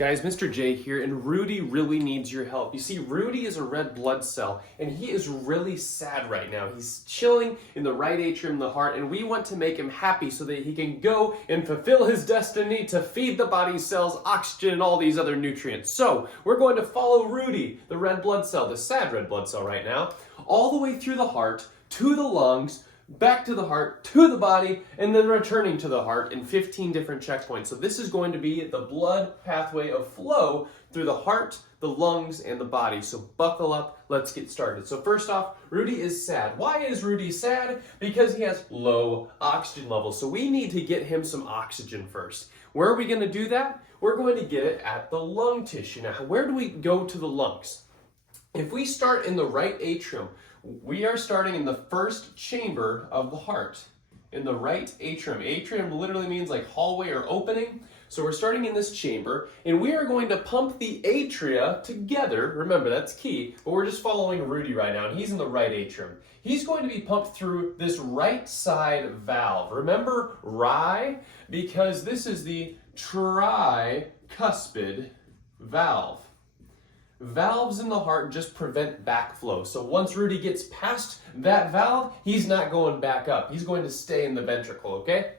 Guys, Mr. J here, and Rudy really needs your help. You see, Rudy is a red blood cell, and he is really sad right now. He's chilling in the right atrium of the heart, and we want to make him happy so that he can go and fulfill his destiny to feed the body's cells oxygen and all these other nutrients. So, we're going to follow Rudy, the red blood cell, the sad red blood cell right now, all the way through the heart, to the lungs, back to the heart, to the body, and then returning to the heart in 15 different checkpoints. So this is going to be the blood pathway of flow through the heart, the lungs, and the body. So buckle up, let's get started. So first off, Rudy is sad. Why is Rudy sad? Because he has low oxygen levels. So we need to get him some oxygen first. Where are we going to do that? We're going to get it at the lung tissue. Now, where do we go to the lungs? If we start in the right atrium, we are starting in the first chamber of the heart, in the right atrium. Atrium literally means like hallway or opening. So we're starting in this chamber, and we are going to pump the atria together. Remember, that's key, but we're just following Rudy right now, and he's in the right atrium. He's going to be pumped through this right side valve. Remember RI? Because this is the tricuspid valve. Valves in the heart just prevent backflow. So once Rudy gets past that valve, he's not going back up. He's going to stay in the ventricle, okay?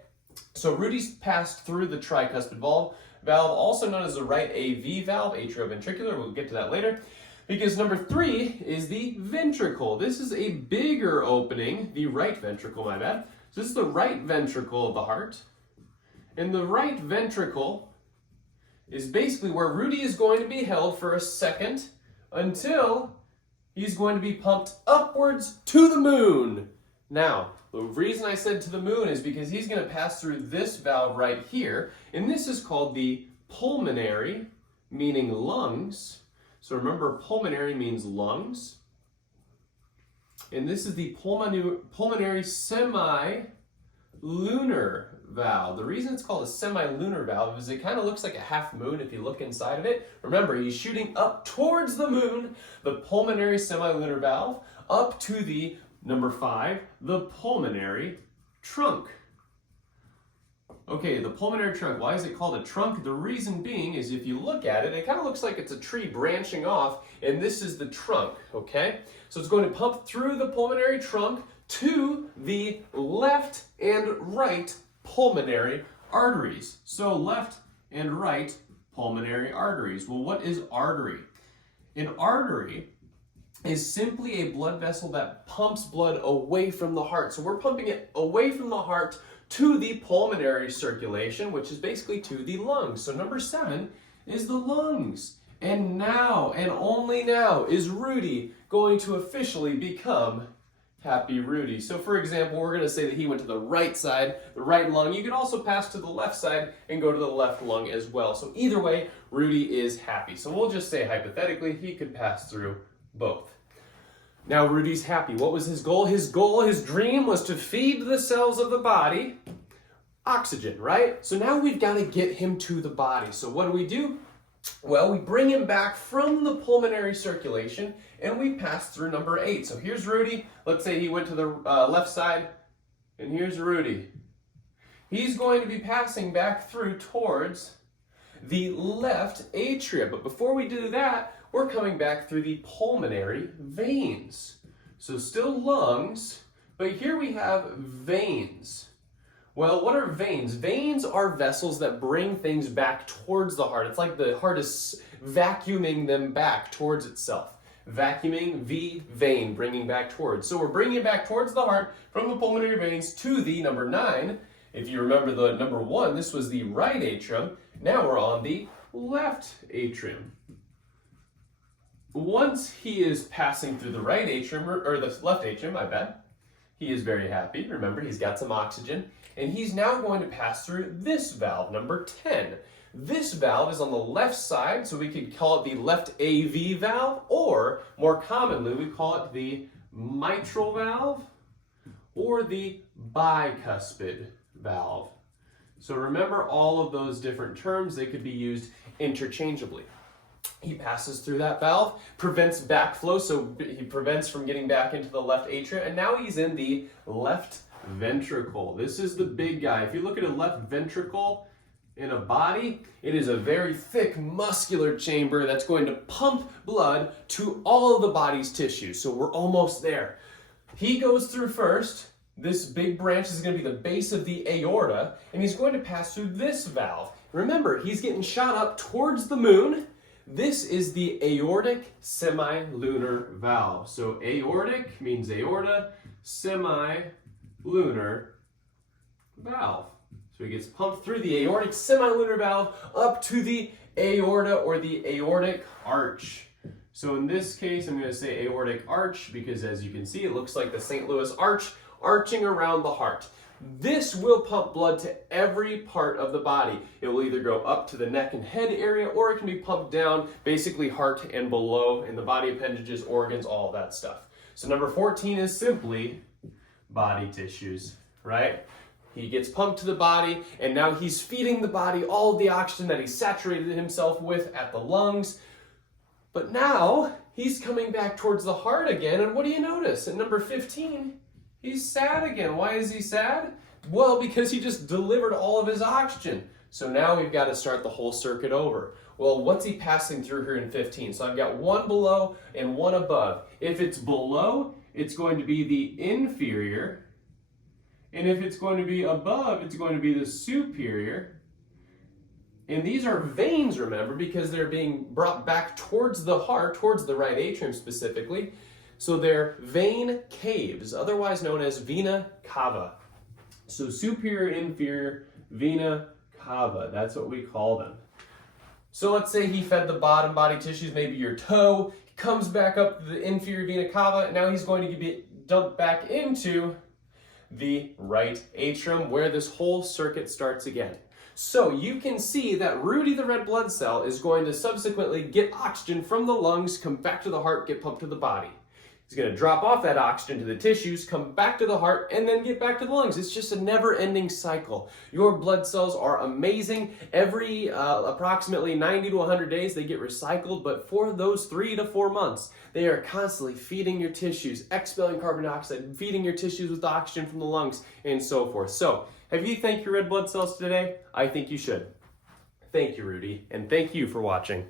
So Rudy's passed through the tricuspid valve, also known as the right AV valve, atrioventricular. We'll get to that later. Because number 3 is the ventricle. This is a bigger opening, the right ventricle, my bad. So this is the right ventricle of the heart. And the right ventricle is basically where Rudy is going to be held for a second until he's going to be pumped upwards to the moon. Now, the reason I said to the moon is because he's going to pass through this valve right here, and this is called the pulmonary, meaning lungs. So remember, pulmonary means lungs. And this is the pulmonary semi-lunar valve. The reason it's called a semi-lunar valve is it kind of looks like a half moon if you look inside of it. Remember, he's shooting up towards the moon, the pulmonary semi-lunar valve, up to the number 5, the pulmonary trunk. Okay, the pulmonary trunk. Why is it called a trunk? The reason being is if you look at it, it kind of looks like it's a tree branching off, and this is the trunk, okay? So it's going to pump through the pulmonary trunk to the left and right pulmonary arteries. So left and right pulmonary arteries. Well, what is artery? An artery is simply a blood vessel that pumps blood away from the heart. So we're pumping it away from the heart to the pulmonary circulation, which is basically to the lungs. So number 7 is the lungs. And now, and only now, is Rudy going to officially become Happy Rudy. So for example, we're going to say that he went to the right side, the right lung. You could also pass to the left side and go to the left lung as well. So either way, Rudy is happy. So we'll just say hypothetically, he could pass through both. Now Rudy's happy. What was his goal? His dream was to feed the cells of the body oxygen, right? So now we've got to get him to the body. So what do? Well, we bring him back from the pulmonary circulation and we pass through number 8. So here's Rudy. Let's say he went to the left side, and here's Rudy. He's going to be passing back through towards the left atria. But before we do that, we're coming back through the pulmonary veins. So still lungs, but here we have veins. Well, what are veins? Veins are vessels that bring things back towards the heart. It's like the heart is vacuuming them back towards itself. Vacuuming, vein, bringing back towards. So we're bringing it back towards the heart from the pulmonary veins to the number 9. If you remember the number 1, this was the right atrium. Now we're on the left atrium. Once he is passing through the right atrium, or the left atrium, my bad, he is very happy. Remember, he's got some oxygen. And he's now going to pass through this valve, number 10. This valve is on the left side, so we could call it the left AV valve, or more commonly, we call it the mitral valve or the bicuspid valve. So remember all of those different terms, they could be used interchangeably. He passes through that valve, prevents backflow, so he prevents from getting back into the left atria, and now he's in the left ventricle. This is the big guy. If you look at a left ventricle, In a body, it is a very thick muscular chamber that's going to pump blood to all of the body's tissues. So we're almost there. He goes through first. This big branch is going to be the base of the aorta, and he's going to pass through this valve. Remember, he's getting shot up towards the moon. This is the aortic semilunar valve. So aortic means aorta, semilunar valve. So he gets pumped through the aortic semilunar valve up to the aorta or the aortic arch. So in this case, I'm going to say aortic arch because as you can see, it looks like the St. Louis arch arching around the heart. This will pump blood to every part of the body. It will either go up to the neck and head area, or it can be pumped down, basically heart and below in the body appendages, organs, all of that stuff. So number 14 is simply body tissues, right? He gets pumped to the body, and now he's feeding the body all of the oxygen that he saturated himself with at the lungs. But now he's coming back towards the heart again, and what do you notice? At number 15, he's sad again. Why is he sad? Well, because he just delivered all of his oxygen. So now we've got to start the whole circuit over. Well, what's he passing through here in 15? So I've got one below and one above. If it's below, it's going to be the inferior. And if it's going to be above, it's going to be the superior. And these are veins, remember, because they're being brought back towards the heart, towards the right atrium specifically. So they're vein caves, otherwise known as vena cava. So superior, inferior, vena cava, that's what we call them. So let's say he fed the bottom body tissues, maybe your toe, comes back up to the inferior vena cava, and now he's going to be dumped back into the right atrium where this whole circuit starts again. So you can see that Rudy the red blood cell is going to subsequently get oxygen from the lungs, come back to the heart, get pumped to the body. He's going to drop off that oxygen to the tissues, come back to the heart, and then get back to the lungs. It's just a never-ending cycle. Your blood cells are amazing. Every approximately 90 to 100 days, they get recycled, but for those 3 to 4 months, they are constantly feeding your tissues, expelling carbon dioxide, feeding your tissues with oxygen from the lungs, and so forth. So, have you thanked your red blood cells today? I think you should. Thank you, Rudy, and thank you for watching.